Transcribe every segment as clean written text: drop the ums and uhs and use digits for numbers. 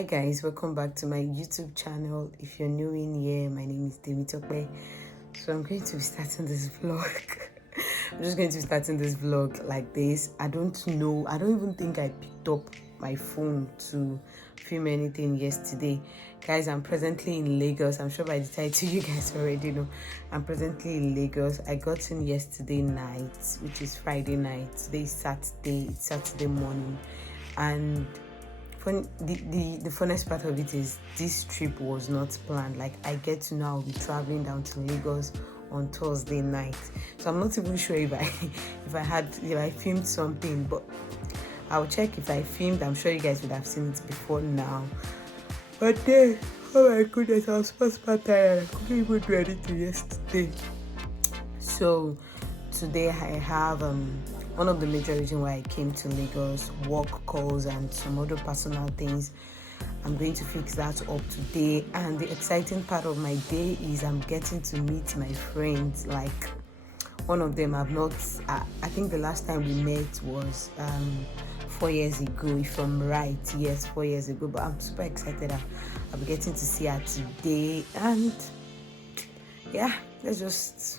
Hi guys, welcome back to my YouTube channel. If you're new in here, my name is Temitope. So I'm going to be starting this vlog. I'm just going to be starting this vlog like this. I don't even think I picked up my phone to film anything yesterday. Guys, I'm presently in Lagos. I'm sure by the title you guys already know. I'm presently in Lagos. I got in yesterday night, which is Friday night. Today is Saturday. It's Saturday morning. And the funnest part of it is this trip was not planned. Like, I get to know I'll be traveling down to Lagos on Thursday night, so I'm not even sure if I filmed something, but I'll check if I filmed. I'm sure you guys would have seen it before now. But then, oh my goodness, I was first part tired. I couldn't even do anything yesterday. So today I have one of the major reasons why I came to Lagos, work calls and some other personal things. I'm going to fix that up today, and the exciting part of my day is I'm getting to meet my friends. Like, one of them I've not, I think the last time we met was 4 years ago, if I'm right. Yes, 4 years ago, but I'm super excited. I'll be getting to see her today, and yeah, let's just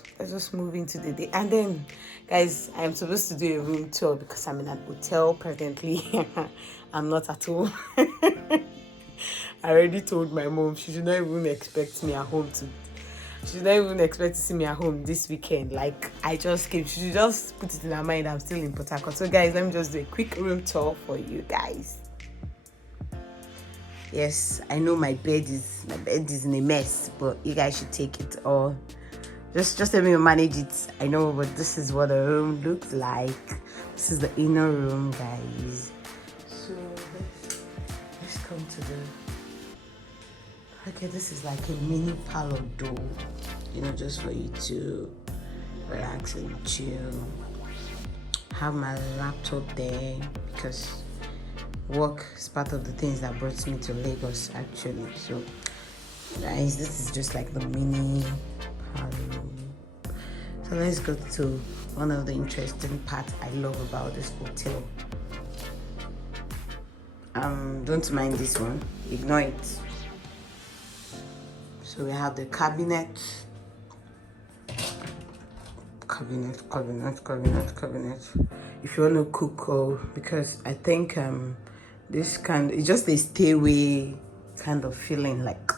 move into the day. And then, guys, I'm supposed to do a room tour because I'm in an hotel presently. I'm not at home. I already told my mom she should not even expect me at home she should not even expect to see me at home this weekend. Like, I just came. She should just put it in her mind I'm still in Port Harcourt. So guys, let me just do a quick room tour for you guys. Yes, I know my bed is in a mess, but you guys should take it all. Just let me manage it. I know, but this is what the room looks like. This is the inner room, guys. So let's come to the. Okay, this is like a mini parlor door, just for you to relax and chill. Have my laptop there because work is part of the things that brought me to Lagos, actually. So guys, this is just like the mini parlor. So let's go to one of the interesting parts I love about this hotel. Don't mind this one, ignore it. So we have the cabinet. If you want to cook, because I think it's just a stairway kind of feeling, like.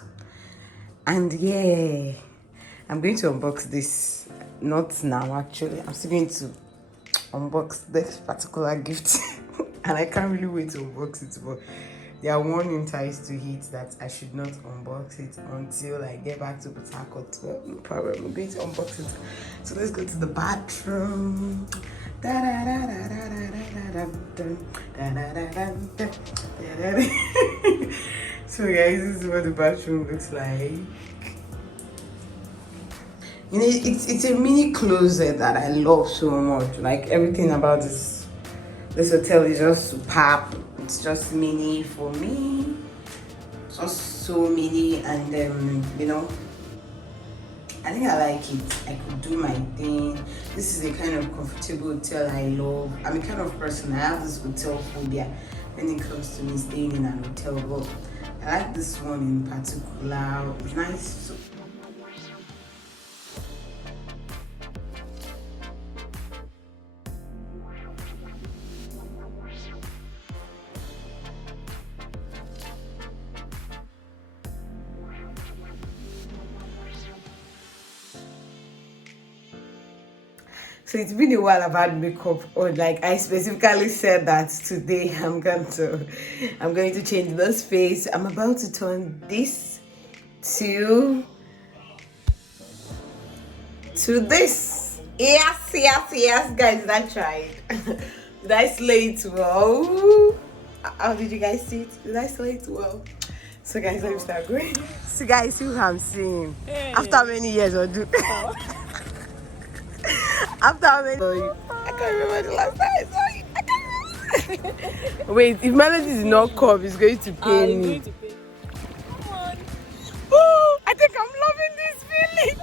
And yeah, I'm going to unbox this. Not now, actually. I'm still going to unbox this particular gift, and I can't really wait to unbox it. But there are warning ties to it that I should not unbox it until I get back to Port Harcourt. Well, no problem, I'm going to unbox it. So let's go to the bathroom. So guys, this is what the bathroom looks like. It's a mini closet that I love so much. Like, everything about this hotel is just superb. It's just mini for me. It's just so mini, and I think I like it. I could do my thing. This is a kind of comfortable hotel I love. I'm a kind of person, I have this hotel phobia when it comes to me staying in an hotel, but I like this one in particular. It's nice. So it's been a while I've had makeup, or like I specifically said that today I'm going to change this face. I'm about to turn this to this. Yes, guys, I tried. Did I slay it well? How did you guys see it? Did I slay it well? So guys, let me start going. So guys, who I'm seeing. Hey. After many years or do. After how many? I can't remember the last time I saw it. I can't remember. Wait, if Melody is not come, it's going to pay me. Come on. Oh, I think I'm loving this feeling.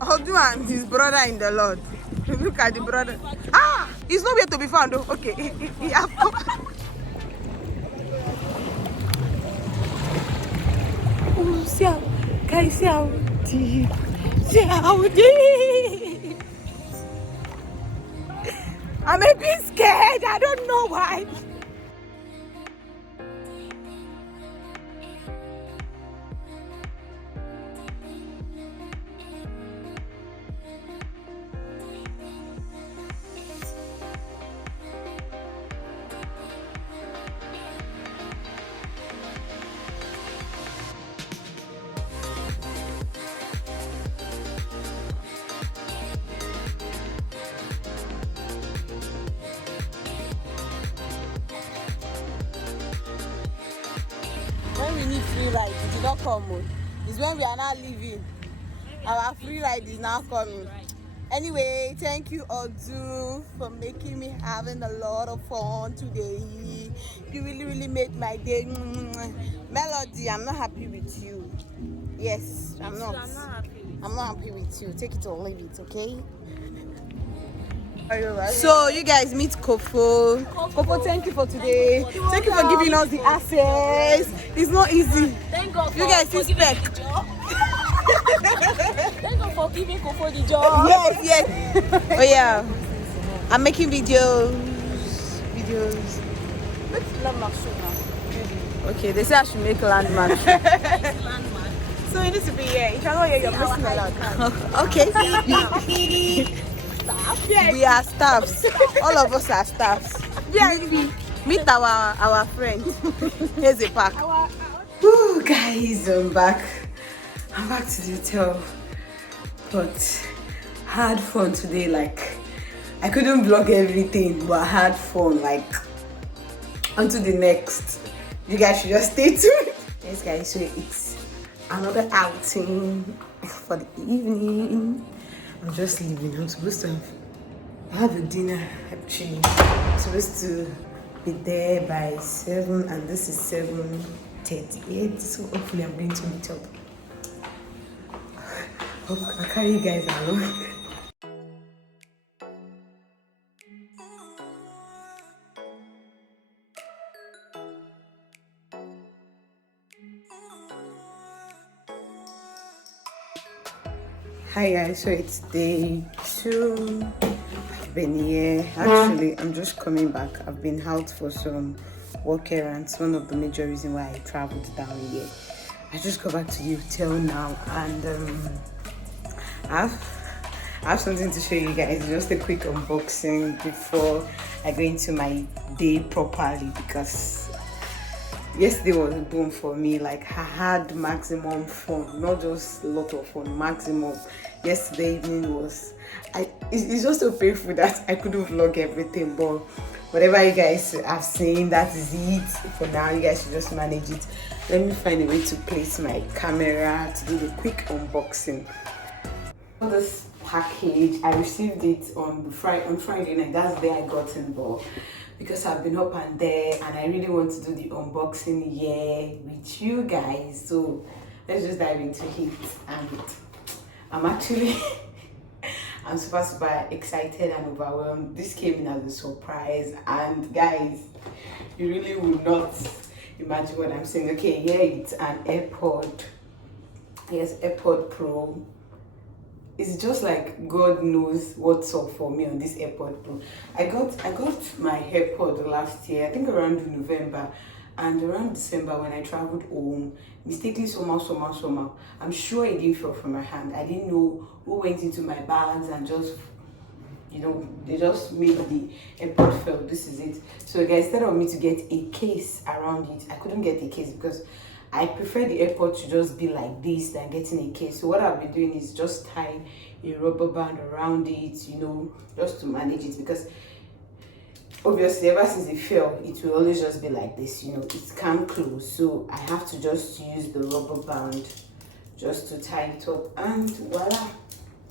Odu and his brother in the Lord. Look at the brother. He's nowhere to be found though. Okay, he have come. Guys, see how deep. See how deep. I'm a bit scared. I don't know why. When we need free ride, it did not come. It's when we are not leaving. Our free ride is now coming. Anyway, thank you, Odu, for making me having a lot of fun today. You really made my day. Melody, I'm not happy with you. Yes, I'm not. I'm not happy with you. Take it or leave it, okay? So you guys meet Kofo. Kofo, thank you for today. Thank you for giving us the access. It's not easy. Thank God You guys see spec. Thank God for giving Kofo the job. Yes. Oh yeah. I'm making videos. Let's landmark show now. Okay, they say I should make landmark. So you need to be here. If you're not here, you're missing out. Okay. We are staffs. All of us are staffs. Meet our friend. Here's a pack. Ooh, guys, I'm back to the hotel. But I had fun today. Like, I couldn't vlog everything, but I had fun. Like, until the next. You guys should just stay tuned. Yes, guys, so it's another outing for the evening. I'm just leaving. I'm supposed to have a dinner. Actually, I'm supposed to be there by 7, and this is 7:38. So hopefully, I'm going to meet up. Hope I'll carry you guys along. Hi guys, so it's day 2. I've been here. Actually, I'm just coming back. I've been out for some work errands. One of the major reasons why I traveled down here. I just got back to the hotel now, and I have something to show you guys. Just a quick unboxing before I go into my day properly, because yesterday was a boom for me. Like, I had maximum fun, not just a lot of fun, maximum. Yesterday evening was, it's just so painful that I couldn't vlog everything, but whatever you guys have seen, that is it for now. You guys should just manage it. Let me find a way to place my camera to do the quick unboxing. This package, I received it on Friday night. That's the day I got in, but because I've been up and there, and I really want to do the unboxing here with you guys, so let's just dive into it. And I'm actually I'm super excited and overwhelmed. This came in as a surprise, and guys, you really would not imagine what I'm saying. Okay, here it's an AirPod. Yes, AirPod Pro. It's just like God knows what's up for me on this AirPod Pro. I got my AirPod last year, I think around November, and around December when I traveled home, mistakenly somehow, I'm sure it didn't fall from my hand. I didn't know who went into my bags and just, you know, they just made the AirPod fell. This is it. So guys, instead of me to get a case around it, I couldn't get a case because I prefer the AirPod to just be like this than getting a case. So what I've been doing is just tie a rubber band around it, you know, just to manage it, because obviously ever since it fell, it will always just be like this, you know, it can't close. So I have to just use the rubber band just to tie it up, and voila.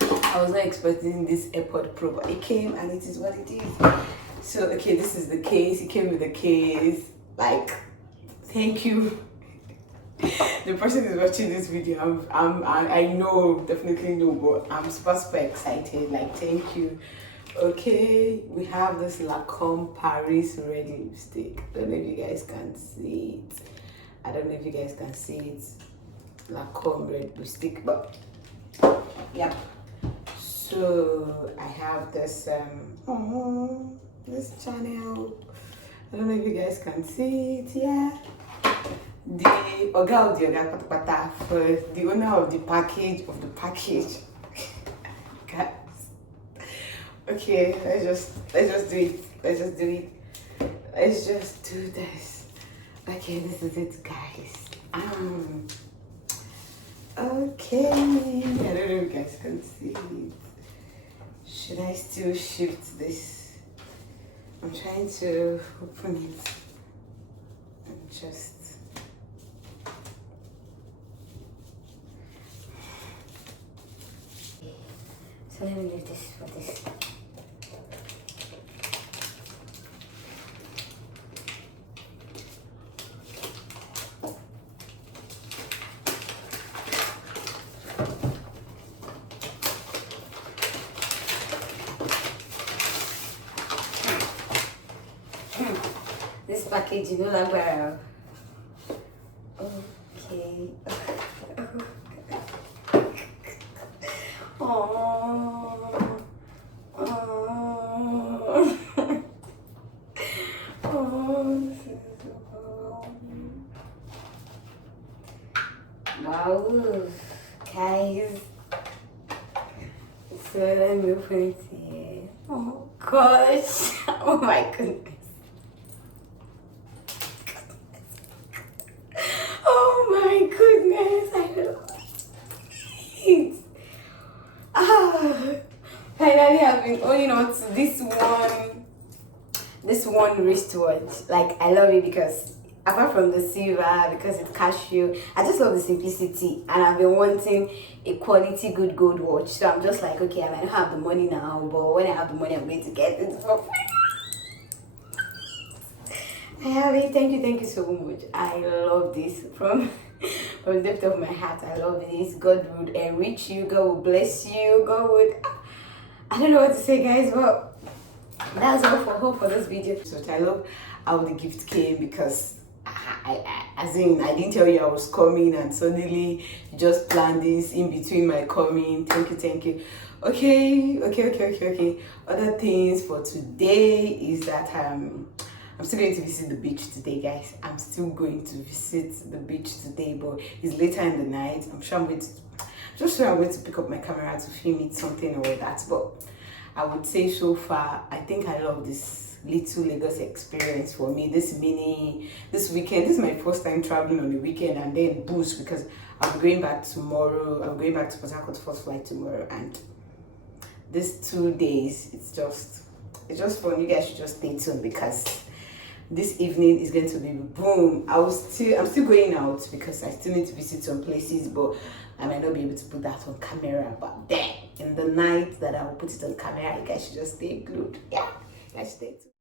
I was not expecting this AirPod Pro, but it came and it is what it is. So okay, this is the case. It came with the case. Like, thank you. The person is watching this video, I know, definitely know, but I'm super excited. Like, thank you. Okay, we have this Lancome Paris red lipstick. I don't know if you guys can see it. Lacombe red lipstick, but yeah. So I have this this channel. I don't know if you guys can see it. Yeah, the Oga for the owner of the package guys. Okay, let's just do it. Let's just do this. Okay, this is it, guys. Okay, I don't know if you guys can see it. Should I still shift this? I'm trying to open it and just. So let me leave this for this. This package, you know, like where. Okay. Oh. Wow, guys. So let me open it here. Oh gosh. Oh my goodness. Oh my goodness. I love it. Finally I've been holding on to this one wristwatch. Like, I love it because apart from the silver, because it's cashew, I just love the simplicity, and I've been wanting a quality good gold watch. So I'm just like, okay, I might not have the money now, but when I have the money, I'm going to get it for free. I have it. Thank you so much. I love this from the depth of my heart. I love this. God would enrich you. God will bless you. God would. I don't know what to say, guys, but that's all for this video. So I love how the gift came, because as in, I didn't tell you I was coming, and suddenly you just planned this in between my coming. Thank you. Okay. Other things for today is that I'm still going to visit the beach today, guys. I'm still going to visit the beach today, but it's later in the night. I'm going to pick up my camera to film it, something or that. But I would say so far, I think I love this little Lagos experience for me. This weekend. This is my first time traveling on the weekend, and then boost, because I'm going back tomorrow. I'm going back to Port Harcourt first flight tomorrow, and these 2 days, it's just fun. You guys should just stay tuned, because this evening is going to be boom. I'm still going out because I still need to visit some places, but I might not be able to put that on camera. But then in the night that I will put it on camera, you guys should just stay glued. Yeah, you guys stay tuned.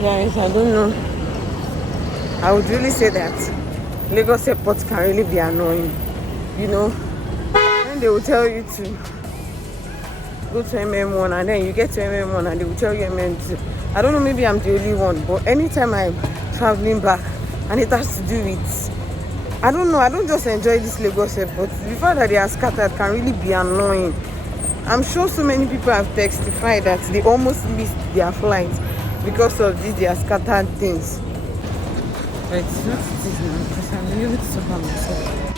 Guys, I don't know. I would really say that Lagos airport can really be annoying. You know, when they will tell you to go to MM1 and then you get to MM1 and they will tell you MM2. I don't know, maybe I'm the only one, but anytime I'm traveling back and it has to do with, I don't know, I don't just enjoy this Lagos airport. The fact that they are scattered can really be annoying. I'm sure so many people have testified that they almost missed their flight because of these their scattered things. But it's not it is now because I'm able to talk about myself.